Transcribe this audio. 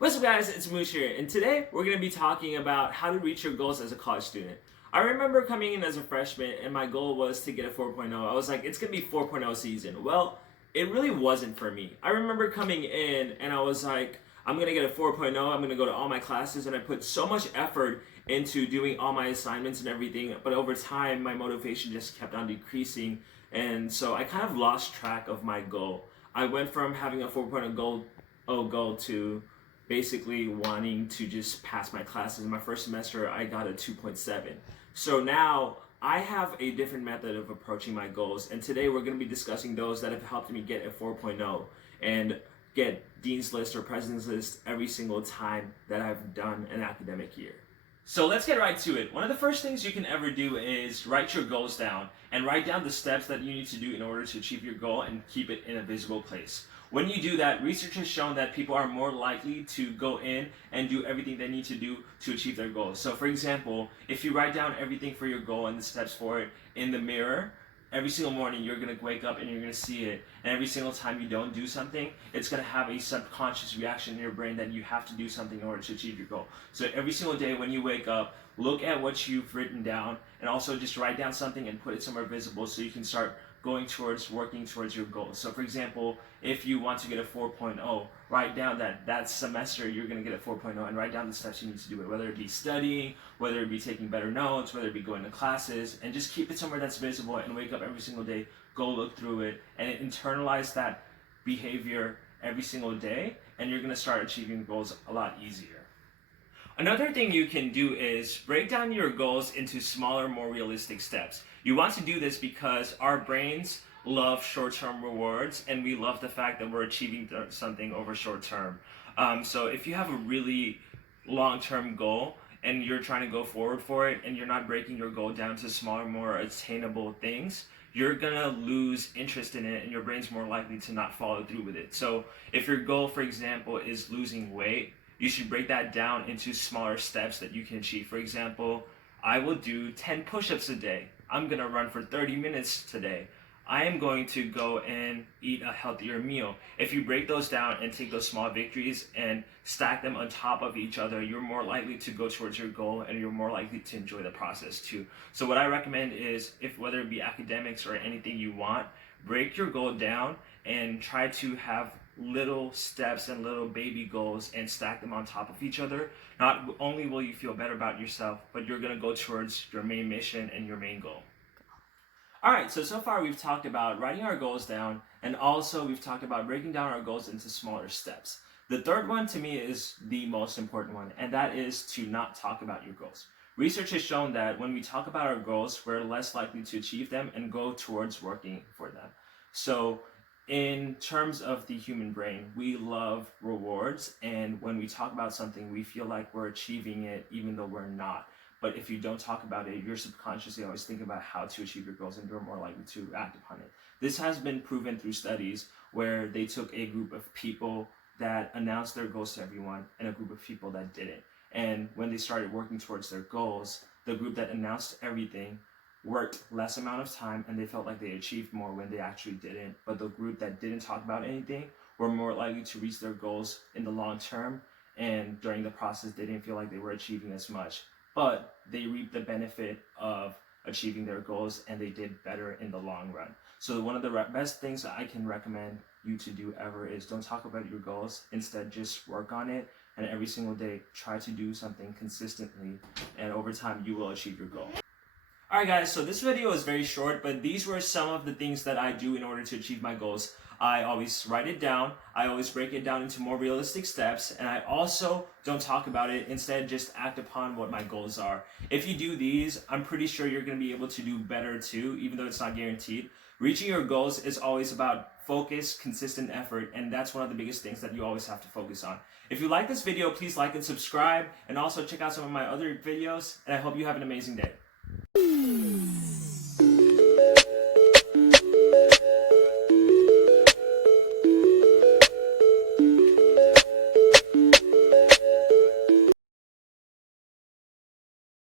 What's up guys, it's Moosh here, and today we're going to be talking about how to reach your goals as a college student. I remember coming in as a freshman and my goal was to get a 4.0. I was like, it's going to be 4.0 season. Well, it really wasn't for me. I remember coming in and I was like, I'm going to get a 4.0, I'm going to go to all my classes, and I put so much effort into doing all my assignments and everything, but over time my motivation just kept on decreasing, and so I kind of lost track of my goal. I went from having a 4.0 goal to basically wanting to just pass my classes. In my first semester, I got a 2.7. So now I have a different method of approaching my goals, and today we're going to be discussing those that have helped me get a 4.0 and get Dean's List or President's List every single time that I've done an academic year. So let's get right to it. One of the first things you can ever do is write your goals down and write down the steps that you need to do in order to achieve your goal and keep it in a visible place. When you do that, research has shown that people are more likely to go in and do everything they need to do to achieve their goals. So for example, if you write down everything for your goal and the steps for it in the mirror, every single morning you're going to wake up and you're going to see it, and every single time you don't do something, it's going to have a subconscious reaction in your brain that you have to do something in order to achieve your goal. So every single day when you wake up, look at what you've written down and also just write down something and put it somewhere visible so you can start working towards your goals. So for example, if you want to get a 4.0, write down that semester you're going to get a 4.0 and write down the steps you need to do it, whether it be studying, whether it be taking better notes, whether it be going to classes, and just keep it somewhere that's visible and wake up every single day, go look through it, and internalize that behavior every single day, and you're going to start achieving goals a lot easier. Another thing you can do is break down your goals into smaller, more realistic steps. You want to do this because our brains love short-term rewards, and we love the fact that we're achieving something over short-term. So if you have a really long-term goal and you're trying to go forward for it and you're not breaking your goal down to smaller, more attainable things, you're gonna lose interest in it and your brain's more likely to not follow through with it. So if your goal, for example, is losing weight, you should break that down into smaller steps that you can achieve. For example, I will do 10 push-ups a day. I'm gonna run for 30 minutes today. I am going to go and eat a healthier meal. If you break those down and take those small victories and stack them on top of each other, you're more likely to go towards your goal and you're more likely to enjoy the process too. So what I recommend is, whether it be academics or anything you want, break your goal down and try to have little steps and little baby goals and stack them on top of each other. Not only will you feel better about yourself, but you're going to go towards your main mission and your main goal. Alright, so far we've talked about writing our goals down, and also we've talked about breaking down our goals into smaller steps. The third one to me is the most important one, and that is to not talk about your goals. Research has shown that when we talk about our goals, we're less likely to achieve them and go towards working for them. So in terms of the human brain, we love rewards, and when we talk about something, we feel like we're achieving it even though we're not. But if you don't talk about it, you're subconsciously always thinking about how to achieve your goals, and you're more likely to act upon it. This has been proven through studies where they took a group of people that announced their goals to everyone and a group of people that didn't. And when they started working towards their goals, the group that announced everything worked less amount of time and they felt like they achieved more when they actually didn't. But the group that didn't talk about anything were more likely to reach their goals in the long term, and during the process they didn't feel like they were achieving as much. But they reaped the benefit of achieving their goals and they did better in the long run. So one of the best things that I can recommend you to do ever is don't talk about your goals. Instead, just work on it, and every single day try to do something consistently, and over time you will achieve your goal. Alright guys, so this video is very short, but these were some of the things that I do in order to achieve my goals. I always write it down, I always break it down into more realistic steps, and I also don't talk about it, instead just act upon what my goals are. If you do these, I'm pretty sure you're going to be able to do better too, even though it's not guaranteed. Reaching your goals is always about focus, consistent effort, and that's one of the biggest things that you always have to focus on. If you like this video, please like and subscribe, and also check out some of my other videos, and I hope you have an amazing day.